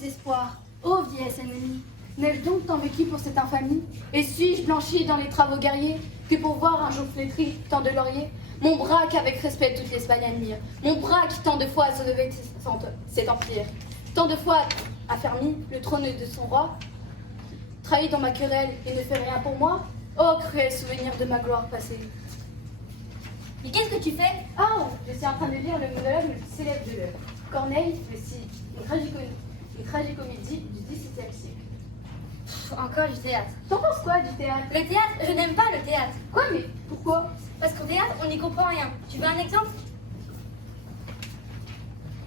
désespoir, ô vieillesse ennemie, n'ai-je donc tant vécu pour cette infamie? Et suis-je blanchi dans les travaux guerriers, que pour voir un jour flétri tant de lauriers? Mon bras qu'avec respect toute l'Espagne admire, mon bras qui tant de fois a soulevé cet empire, tant de fois affermi le trône de son roi, trahi dans ma querelle et ne fait rien pour moi? Oh, cruel souvenir de ma gloire passée. Mais qu'est-ce que tu fais? Ah, je suis en train de lire le monologue le plus célèbre de l'heure. Corneille, le Cid, une tragicomédie du XVIIe siècle. Encore du théâtre. T'en penses quoi du théâtre? Le théâtre, je n'aime pas le théâtre. Quoi, mais pourquoi? Parce qu'au théâtre, on n'y comprend rien. Tu veux un exemple?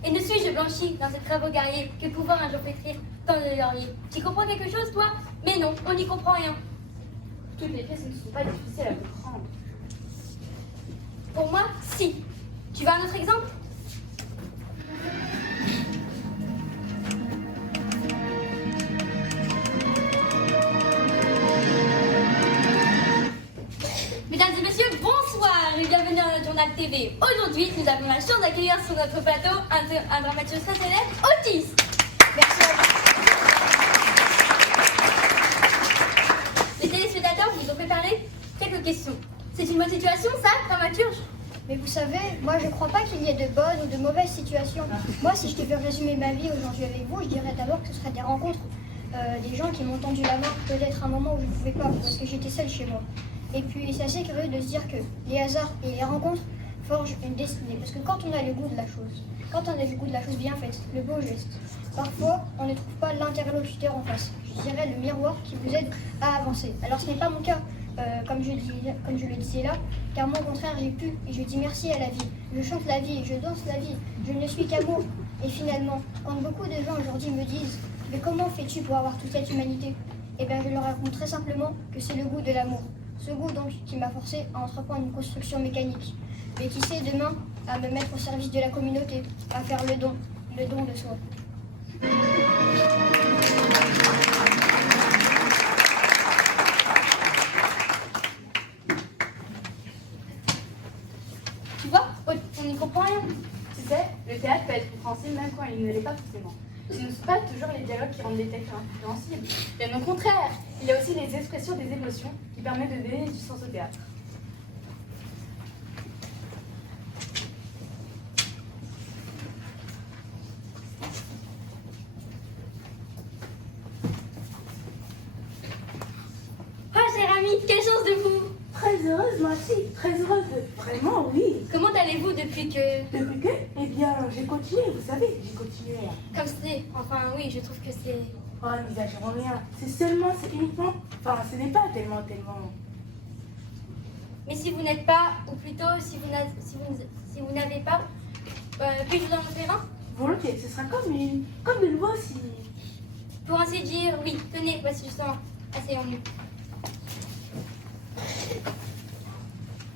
Et ne suis-je blanchi dans ces travaux guerriers que pouvoir un jour flétrir tant de lauriers? Tu comprends quelque chose, toi? Mais non, on n'y comprend rien. Toutes les pièces ne sont pas difficiles à comprendre. Pour moi, si. Tu veux un autre exemple? Mesdames et messieurs, bonsoir et bienvenue dans notre journal TV. Aujourd'hui, nous avons la chance d'accueillir sur notre plateau un dramaturge très célèbre, Otis. Merci à vous. Les téléspectateurs vous ont préparé quelques questions. C'est une bonne situation, ça, dramaturge? Mais vous savez, moi je crois pas qu'il y ait de bonnes ou de mauvaises situations. Moi, si je devais résumer ma vie aujourd'hui avec vous, je dirais d'abord que ce serait des rencontres. Des gens qui m'ont tendu la main, peut-être un moment où je ne pouvais pas, parce que j'étais seule chez moi. Et puis c'est assez curieux de se dire que les hasards et les rencontres forgent une destinée. Parce que quand on a le goût de la chose, quand on a le goût de la chose bien faite, le beau geste, parfois on ne trouve pas l'interlocuteur en face. Je dirais le miroir qui vous aide à avancer. Alors ce n'est pas mon cas. Comme je le disais là, car moi au contraire j'ai pu et je dis merci à la vie. Je chante la vie, je danse la vie, je ne suis qu'amour. Et finalement, quand beaucoup de gens aujourd'hui me disent « Mais comment fais-tu pour avoir toute cette humanité ?» Eh bien je leur réponds très simplement que c'est le goût de l'amour. Ce goût donc qui m'a forcé à entreprendre une construction mécanique. Mais qui sait demain à me mettre au service de la communauté, à faire le don de soi. Tu vois, on n'y comprend rien. Tu sais, le théâtre peut être compréhensible même quand il ne l'est pas forcément. Ce ne sont pas toujours les dialogues qui rendent les textes incompréhensibles. Bien au contraire, il y a aussi les expressions des émotions qui permettent de donner du sens au théâtre. Ah, cher ami, quelle chance de vous! Très heureuse, moi aussi. Très heureuse. Vraiment, oui. Comment allez-vous depuis que... Depuis que, eh bien, j'ai continué, vous savez, j'ai continué. Comme c'est... Enfin, oui, je trouve que c'est... Oh, n'exagérons rien. C'est uniquement, enfin, ce n'est pas tellement. Mais si vous n'êtes pas, ou plutôt, si vous n'avez pas, puis-je vous en offrir un? Volontiers, ce sera comme de l'eau aussi. Pour ainsi dire, oui, tenez, voici justement, asseyons-nous.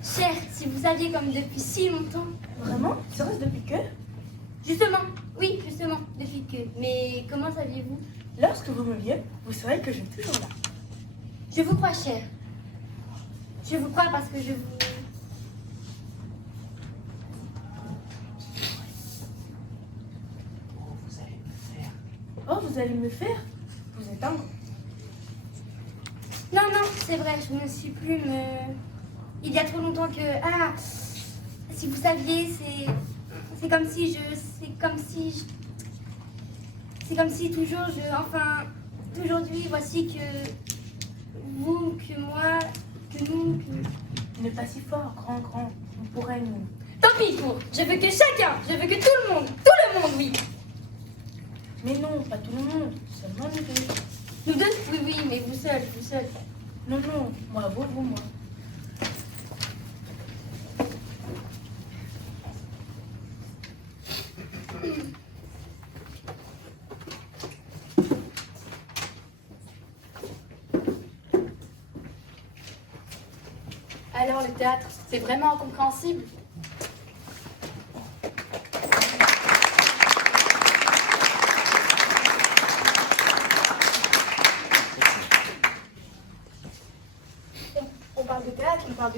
Cher, si vous saviez comme depuis si longtemps... Vraiment? Serait-ce depuis que? Justement, oui, justement, depuis que... Mais comment saviez-vous? Lorsque vous me verrez, vous saurez que je suis toujours là. Je vous crois, cher. Je vous crois parce que je vous... Oh, vous allez me faire? Vous êtes un... Non, c'est vrai, je ne suis plus me... Il y a trop longtemps que... Ah, si vous saviez, c'est comme si je... C'est comme si toujours je... Enfin, aujourd'hui, voici que... Vous, que moi, que nous, que... Ne pas si fort, grand. On pourrait nous... Tant pis pour. Je veux que chacun, je veux que tout le monde, oui. Mais non, pas tout le monde, seulement nous deux. Nous deux? Oui, mais vous seul. Non, moi, vous, moi. Alors le théâtre, c'est vraiment incompréhensible? On parle de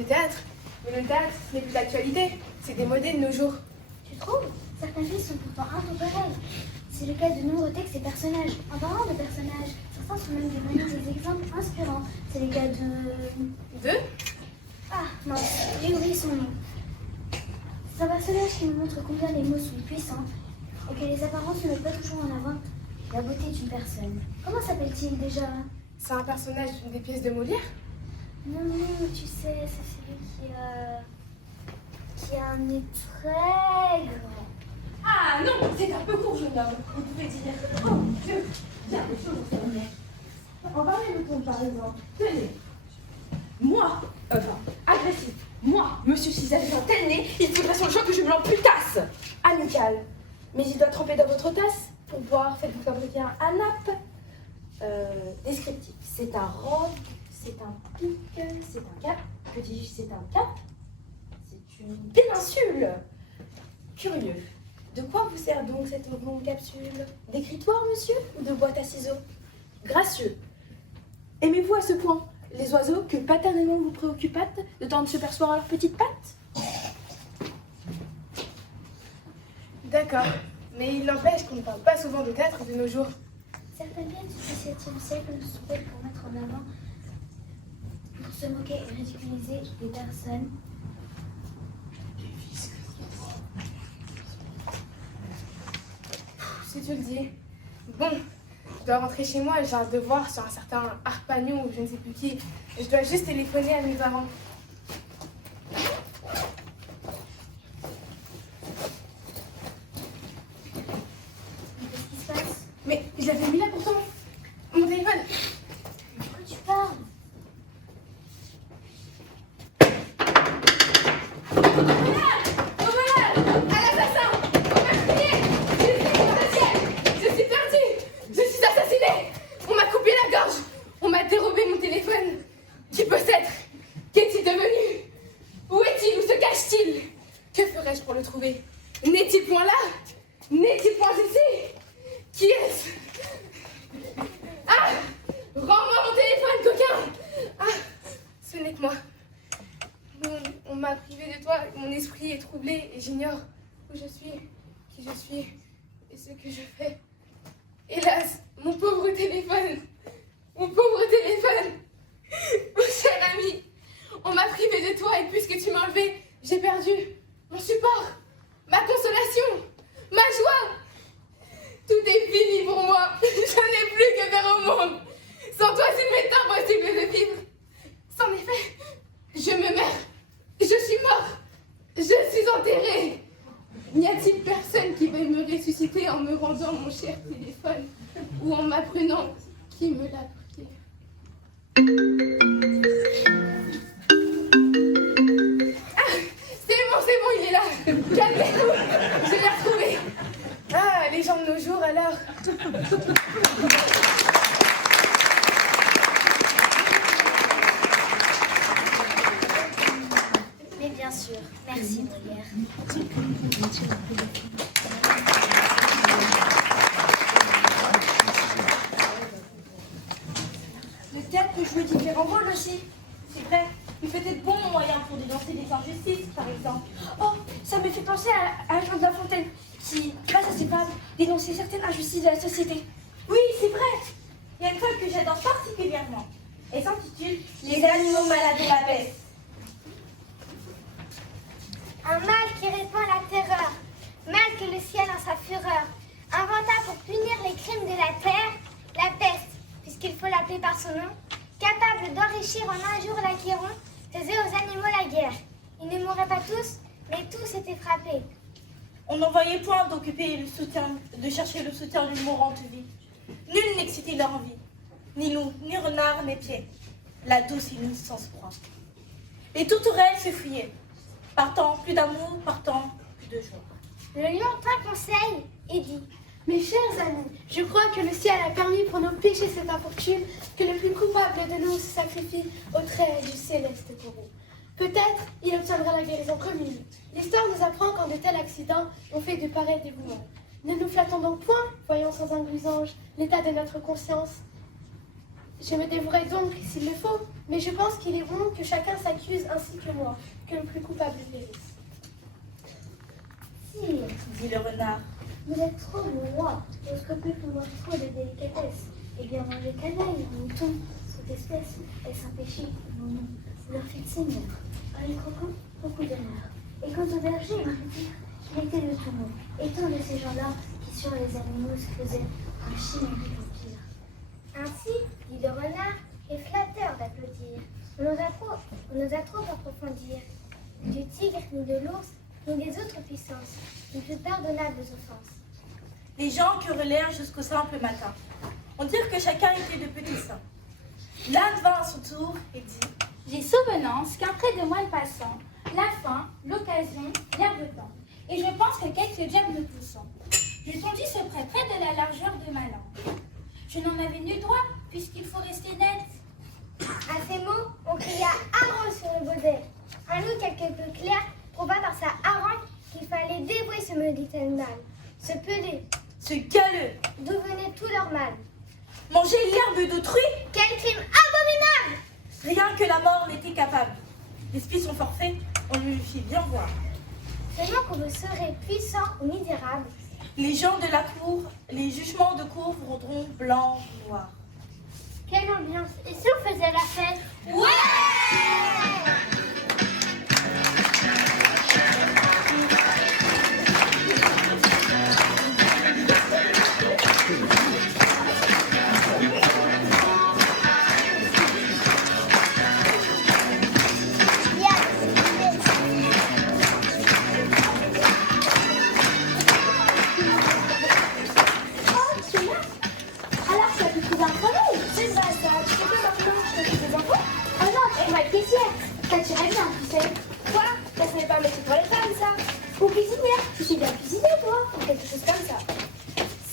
théâtre, mais le théâtre, ce n'est plus d'actualité, c'est démodé de nos jours. Tu trouves? Certaines filles sont pourtant intemporelles. C'est le cas de nombreux textes et personnages. En parlant de personnages, certains sont même devenus des exemples inspirants. C'est le cas de... Ah, mince, j'ai oublié son nom. C'est un personnage qui nous montre combien les mots sont puissants et que les apparences ne mettent pas toujours en avant la beauté d'une personne. Comment s'appelle-t-il déjà? C'est un personnage d'une des pièces de Molière? Non, tu sais, c'est celui qui a un nez très grand. Ah non, c'est un peu court, jeune homme. Vous pouvez dire, oh Dieu, bien des choses au sommet. En parler de ton, par exemple. Tenez, moi, agressif, moi, monsieur Cisel, j'ai un tel nez, il faudrait sur le champ que je me l'amputasse. Amical. Mais il doit tremper dans votre tasse pour boire. Faites-vous fabriquer un ANAP. Descriptif. C'est un robe, c'est un pic, c'est un cap. Que dis-je, c'est un cap. C'est une péninsule. Curieux. De quoi vous sert donc cette longue capsule? D'écritoire, monsieur, ou de boîte à ciseaux? Gracieux. Aimez-vous à ce point les oiseaux que paternellement vous préoccupâtes de temps de se percevoir à leurs petites pattes? D'accord, mais il n'empêche qu'on ne parle pas souvent de théâtre de nos jours. Certaines pièces du XVIIe siècle sont faites pour mettre en avant, pour se moquer et ridiculiser les personnes. Si tu le dis. Bon, je dois rentrer chez moi et j'ai un devoir sur un certain Harpagnon ou je ne sais plus qui. Je dois juste téléphoner à mes parents. Qu'est-ce qui se passe? Mais je l'avais mis là pourtant. Mon téléphone. De quoi tu parles? Qui peut-être? Qu'est-il devenu? Où est-il? Où se cache-t-il? Que ferais-je pour le trouver? N'est-il point là? N'est-il point ici? Qui est-ce? Ah! Rends-moi mon téléphone, coquin! Ah! Ce n'est que moi. On m'a privé de toi, mon esprit est troublé et j'ignore où je suis, qui je suis et ce que je fais. Hélas, mon pauvre téléphone! Mon pauvre téléphone! Mon cher ami, on m'a privé de toi et puisque tu m'as enlevé, j'ai perdu mon support, ma consolation, ma joie. Tout est fini pour moi. Je n'ai plus que faire au monde. Sans toi, s'il m'est impossible de vivre. Sans effet, je me meurs. Je suis mort. Je suis enterré. N'y a-t-il personne qui veuille me ressusciter en me rendant mon cher téléphone ou en m'apprenant qui me l'a pris? Ah, c'est bon, il est là. Calmez-vous, je l'ai retrouvé. Ah, les gens de nos jours alors. Mais bien sûr, merci Molière. Le théâtre peut jouer différents rôles aussi. C'est vrai. Il peut être bon moyen pour dénoncer des injustices, par exemple. Oh, ça me fait penser à Jean de La Fontaine, qui, grâce à ses fables, dénonçait certaines injustices de la société. Oui, c'est vrai. Il y a une fable que j'adore particulièrement. Elle s'intitule Les animaux malades de la peste. Un mal qui répand la terreur, mal que le ciel en sa fureur, inventa pour punir les crimes de la terre, la peste, puisqu'il faut l'appeler par son nom, capable d'enrichir en un jour l'acquéron, faisait aux animaux la guerre. Ils ne mouraient pas tous, mais tous étaient frappés. On n'en voyait point d'occuper le soutien, de chercher le soutien d'une mourante vie. Nul n'excitait leur envie, ni loup, ni renard, ni pied. La douce innocence proie. Les tourterelles se fuyaient, partant plus d'amour, partant plus de joie. Le lion tint conseil et dit: Mes chers amis, je crois que le ciel a permis pour nos péchés cette infortune que le plus coupable de nous se sacrifie au trait du céleste taureau. Peut-être il obtiendra la guérison commune. L'histoire nous apprend qu'en de tels accidents, on fait de pareils dévouements. Ne nous flattons donc point, voyons sans un glusange l'état de notre conscience. Je me dévouerai donc s'il le faut, mais je pense qu'il est bon que chacun s'accuse ainsi que moi, que le plus coupable périsse. Sire, Dit le renard. Vous êtes trop mon roi, vos scrupules nous montrent trop de délicatesse. Et bien manger canaille, mouton, toute espèce, est-ce un péché? Non, non, vous leur faites seigneur. Un les croquants, beaucoup d'honneur. Et quant au berger, on peut dire qu'il était le tout bon. Et tant de ces gens-là qui sur les animaux se faisaient un chimérique empire. Ainsi, dit le renard, est flatteur d'applaudir. On n'osa trop approfondir. Du tigre, ni de l'ours, ni des autres puissances, les plus pardonnables offenses. Les gens querellèrent jusqu'au simple matin. On dit que chacun était de petits saints. L'un vint à son tour et dit: J'ai souvenance qu'un près de moi le passant, la faim, l'occasion, l'air de temps. Et je pense que quelques diables me poussant. Je tondis ce près de la largeur de ma langue. Je n'en avais nul droit, puisqu'il faut rester net. À ces mots, on cria harangue sur le baudet. Un loup quelque peu clair prouva par sa harangue qu'il fallait dévouer ce maudit animal, ce pelé, ce galeux, d'où venait tout leur mal. manger l'herbe d'autrui, Quel crime abominable! rien que la mort n'était capable. L'esprit son forfait, on lui fit bien voir. Seulement qu'on vous serait puissant ou misérable. Les gens de la cour, les jugements de cour rendront blanc, noir. Quelle ambiance! Et si on faisait la fête? Alors, ça te trouve un travail? C'est pas ça, tu sais que maintenant je fais des enfants? Oh non, elle va être caissière. Ça tirait bien, tu sais. Quoi? Ça serait pas métier pour les femmes, ça? Ou cuisinière? Tu sais bien cuisiner, toi? Ou quelque chose comme ça.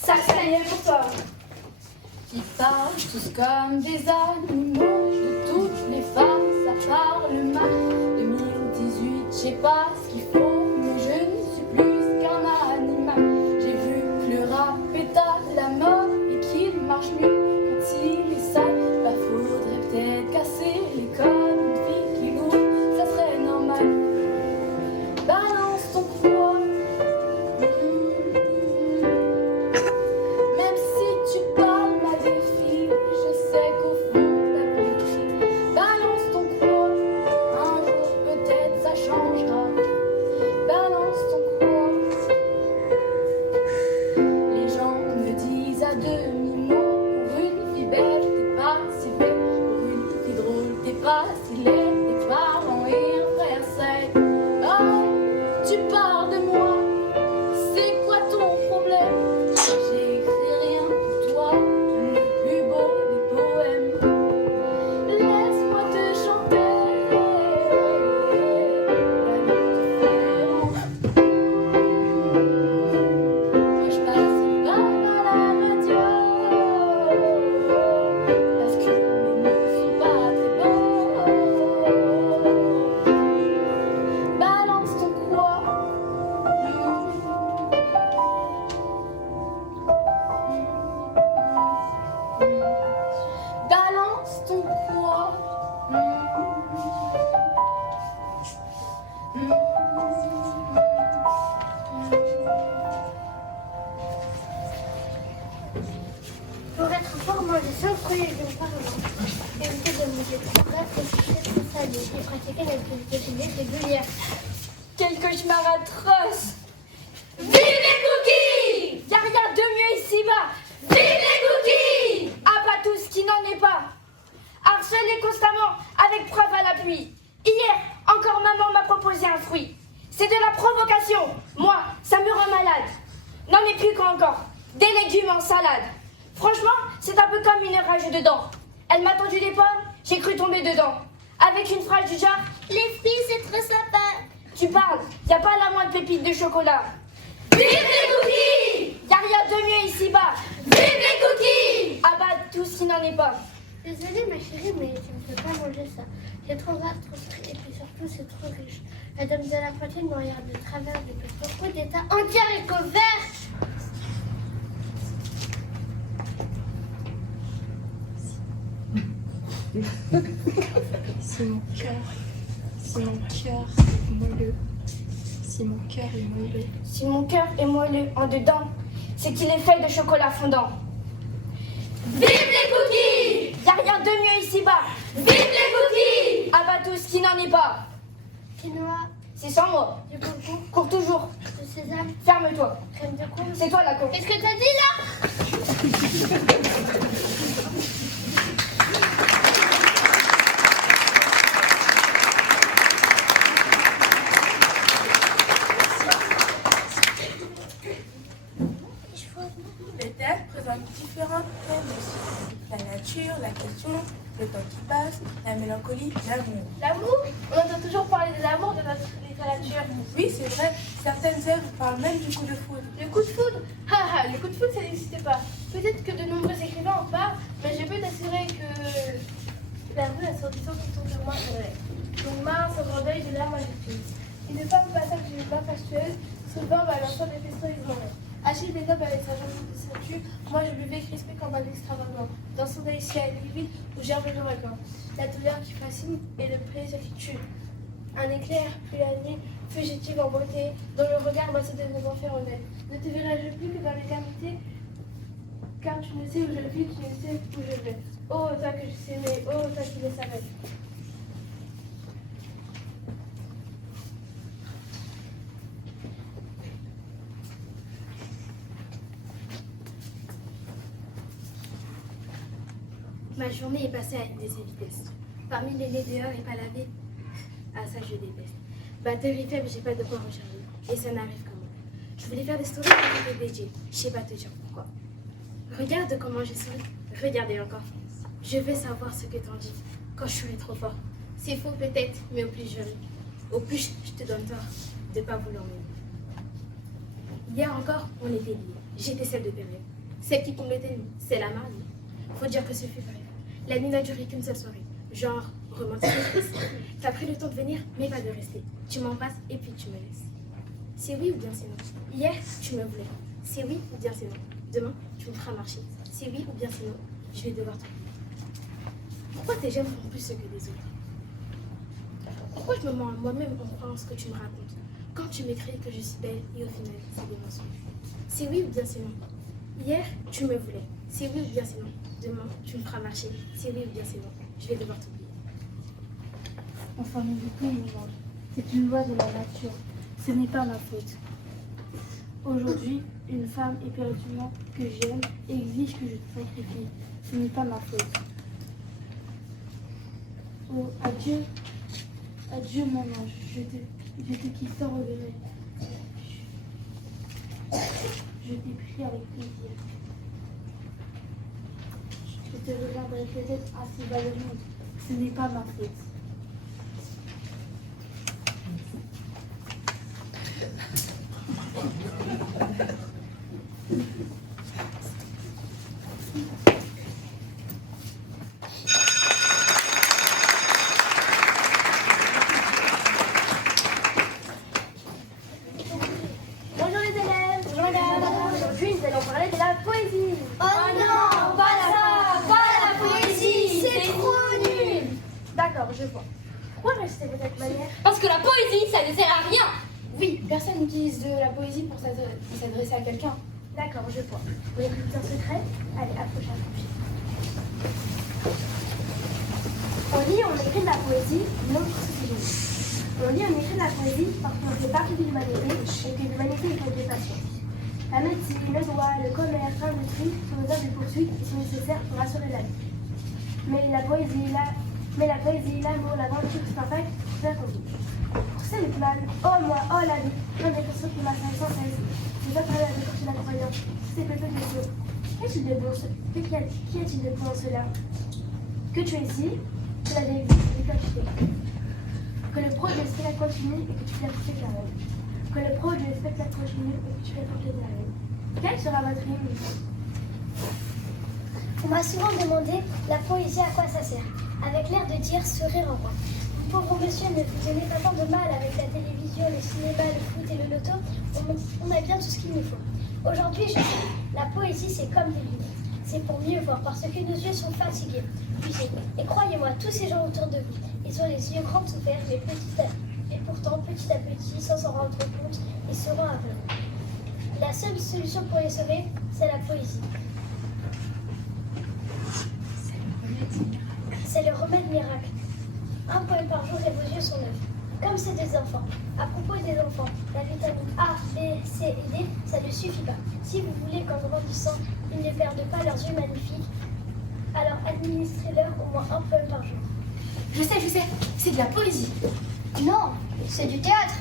Ça serait pour toi. Qui parlent tous comme des animaux, de toutes les femmes, ça parle mal. 2018, je sais pas ce qu'il faut, mais je ne suis plus qu'un animal. J'ai vu que le rap est à la mode et qu'il marche mieux quand il est sale. Bah faudrait peut-être casser les codes, une fille qui loue, ça serait normal. Balance ton poids. Même si tu parles mal des filles, je sais qu'au fond t'as compris. Balance ton croix, un jour peut-être ça changera. Balance ton croix. Les gens me disent à demi-mot, pour une fille belle t'es pas si belle, pour une fille drôle t'es pas si laide, tes parents et un frère sec. Oh, tu parles de moi, c'est quoi ton problème? J'ai écrit rien pour toi, le plus beau des poèmes. Laisse-moi te chanter la note différente. Moi je passe pas à la radio parce que mes mots sont pas très beaux. Balance ton croix. Balance ton poids. Pour être fort, manger sans couler le Parlement. Éviter de manger trop gras, réfléchir trop salé et pratiquer l'activité physique régulière. Quel cauchemar atroce! Vive les cookies! Y'a rien de mieux ici-bas! Vive les cookies! Abat tout ce qui n'en est pas! Harceler constamment, avec preuve à l'appui. Hier, encore maman m'a proposé un fruit. C'est de la provocation. Moi, ça me rend malade. Non mais plus qu'encore. Des légumes en salade. Franchement, c'est un peu comme une rage dedans. Elle m'a tendu les pommes, j'ai cru tomber dedans. Avec une phrase du genre, les filles c'est très sympa. Tu parles, y a pas la moindre pépite de chocolat. Vive les cookies! Y a rien de mieux ici-bas. Vive les cookies! Abat tout ce qui n'en est pas. Désolée ma chérie, mais tu ne peux pas manger ça. C'est trop gras, trop sucré et puis surtout c'est trop riche. La dame de la poitrine me regarde de travers depuis beaucoup d'états entière et couverts. Si mon cœur est moelleux, si mon cœur est moelleux, Si mon cœur est moelleux en dedans, c'est qu'il est fait de chocolat fondant. Vive les cookies! Y'a rien de mieux ici-bas. Vive les cookies! Abat tout ce qui n'en est pas. Quinoa, C'est sans moi. du coco, Cours toujours. de sésame, Ferme-toi. crème de coco. C'est toi la con. Qu'est-ce que t'as dit là? Les théâtres présentent différentes thèmes aussi. La nature, la question, le temps qui passe, la mélancolie, l'amour. L'amour? On entend toujours parler de l'amour de notre littérature. Oui, c'est vrai, certaines œuvres parlent même du coup de foudre. Le coup de foudre? Ah ah, le coup de foudre, ça n'existe pas. Peut-être que de nombreux écrivains en parlent, mais je peux t'assurer que la rue assourdissant qui tourne sur moi, c'est vrai. Donc mince, au grand deuil de l'âme majestueuse. Une femme passable d'une main fastueuse, soulevant balançant des festons exorés. Achille des nobles avec sa jambe de statue, moi je buvais crispé comme un extravagant, dans son œil ciel livide où gerbe l'ouragan. La douleur qui fascine et le plaisir qui tue. Un éclair, puis la nuit, fugitive en beauté, dont le regard m'a sauté devant ferronnet. Ne te verrai-je plus que dans l'éternité, car tu ne sais où je vis, tu ne sais où je vais. Oh, toi que je sais aimer, oh, toi qui le savais. Ma journée est passée à une de ces vitesses. Parmi les laits dehors et pas lavés, ah ça je déteste. Batterie faible, j'ai pas de quoi recharger. Et ça n'arrive qu'à moi. Je voulais faire des stories avec des DJ. Je sais pas te dire pourquoi. Regarde comment je souris. Regardez encore. Je veux savoir ce que t'en dis quand je serai trop fort. C'est faux peut-être, mais au plus au plus je te donne tort de pas vouloir m'aimer. Hier encore, on était liés. J'étais celle de tes rêves. Celle qui comblait tes nuits. C'est la mariée. Faut dire que ce fut bref. La nuit n'a duré qu'une seule soirée. Genre, romantique et triste. T'as pris le temps de venir, mais pas de rester. Tu m'embrasses et puis tu me laisses. C'est oui ou bien c'est non. Hier, tu me voulais. C'est oui ou bien c'est non. Demain, tu me feras marcher. C'est oui ou bien c'est non. Je vais devoir t'oublier. Pourquoi tes jeunes font plus ce que les autres? Pourquoi je me mens à moi-même en croyant ce que tu me racontes? Quand tu m'écris que je suis belle et au final, c'est des mensonges. C'est oui ou bien c'est non. Hier, tu me voulais. C'est oui ou bien c'est non. Demain, tu me feras marcher. C'est oui ou bien c'est non. Je vais devoir t'oublier. Enfin, nous tout nous mange. C'est une loi de la nature. Ce n'est pas ma faute. Aujourd'hui, une femme éperdument que j'aime exige que je te sacrifie. Ce n'est pas ma faute. Oh, adieu. Adieu, mon ange. Je te quitte sans regret. Je t'ai pris avec plaisir. Je te regarderai peut-être assez bas le monde. Ce n'est pas ma faute. Bonjour les élèves. Bonjour madame. Aujourd'hui, nous allons parler de la poésie. Oh non, pas ça, pas la poésie, c'est trop nul. D'accord, je vois. Pourquoi rester de cette manière? Parce que la poésie, ça ne sert à rien. Oui, personne n'utilise de la poésie pour s'adresser à quelqu'un. D'accord, je vois. Vous voulez écouter un secret? Allez, approche. On lit, on écrit de la poésie, non parce que c'est joli. On lit, on écrit de la poésie parce qu'on fait partie de l'humanité et que l'humanité est faite de passion. La médecine, le droit, le commerce, l'industrie sont des œuvres de poursuite qui sont nécessaires pour assurer la vie. Mais la poésie, l'amour, l'aventure, c'est un pacte pour faire comme vous. Pour ça, le plan, oh moi, oh la vie, l'un des personnes qui m'assale sans cesse. Je dois parler avec la croyance, c'est peut-être des choses. Qu'y a-t-il de bon en cela? Que tu es ici, que la vie est cachée. Que le pro du spectacle continue et que tu fais porter la reine. Que le pro du spectacle continue et que tu fais porter la reine. Quelle sera votre hymne? On m'a souvent demandé la poésie à quoi ça sert, avec l'air de dire sourire en roi. Mon pauvre monsieur, ne vous donnez pas tant de mal avec la télévision, le cinéma, le foot et le loto. On a bien tout ce qu'il nous faut. Aujourd'hui, je sais, la poésie c'est comme des lunettes. C'est pour mieux voir parce que nos yeux sont fatigués. Et croyez-moi, tous ces gens autour de vous, ils ont les yeux grands ouverts, mais pourtant, petit à petit, sans s'en rendre compte, ils seront aveugles. La seule solution pour les sauver, c'est la poésie. C'est le remède miracle. Un poème par jour et vos yeux sont neufs. Comme c'est des enfants. À propos des enfants, la vitamine A, B, C et D, ça ne suffit pas. Si vous voulez qu'en grandissant, ils ne perdent pas leurs yeux magnifiques, alors administrez-leur au moins un poème par jour. Je sais, c'est de la poésie. Non, c'est du théâtre.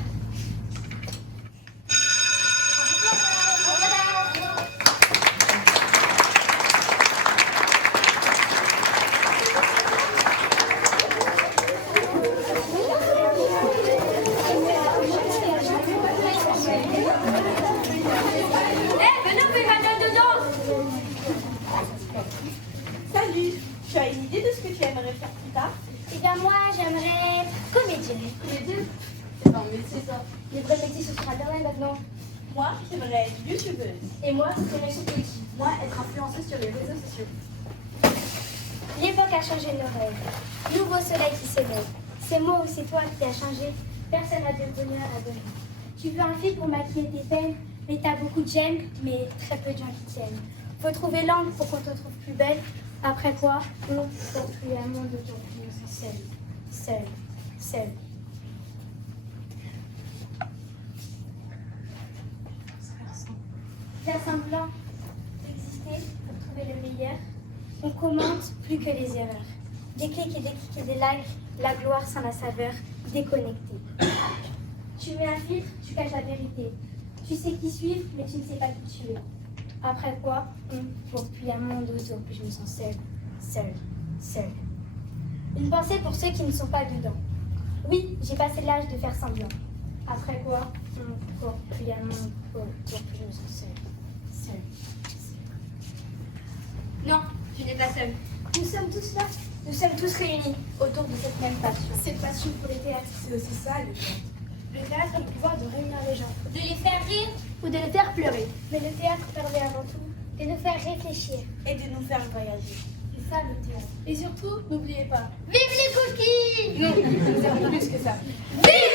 Salut, tu as une idée de ce que tu aimerais faire plus tard? Eh bien moi, j'aimerais comédienne. Comédien? C'est pas un métier ça. Les vrais métiers sont sur Internet maintenant. Moi, j'aimerais être youtubeuse. Et moi, c'est réussir politique. Moi, être influenceuse sur les réseaux sociaux. L'époque a changé nos rêves. Nouveau soleil qui s'éveille. C'est moi ou c'est toi qui a changé. Personne n'a de bonheur à donner. Tu veux un fil pour maquiller tes peines, mais t'as beaucoup de j'aime, mais très peu de gens qui t'aiment. Faut trouver l'angle pour qu'on te trouve plus belle. Après quoi, on construit un monde autour de nous seul. Faire semblant d'exister pour trouver le meilleur. On commente plus que les erreurs. Des clics et des clics et des likes, la gloire sans la saveur, déconnecté. Tu mets un filtre, tu caches la vérité. Tu sais qui suivre, mais tu ne sais pas qui tu es. Après quoi, on construit un monde autour, puis je me sens seule. Une pensée pour ceux qui ne sont pas dedans. Oui, j'ai passé l'âge de faire semblant. Après quoi, on construit un monde autour, puis je me sens seule. Non, tu n'es pas seule. Nous sommes tous là. Nous sommes tous réunis autour de cette même passion. Cette passion pour les théâtres. C'est aussi ça, le théâtre. Le théâtre a le pouvoir de réunir les gens. De les faire rire. Ou de les faire pleurer. Mais le théâtre permet avant tout de nous faire réfléchir. Et de nous faire voyager. C'est ça le théâtre. Et surtout, n'oubliez pas. Vive les cookies! Non, ça sert plus que ça. Vive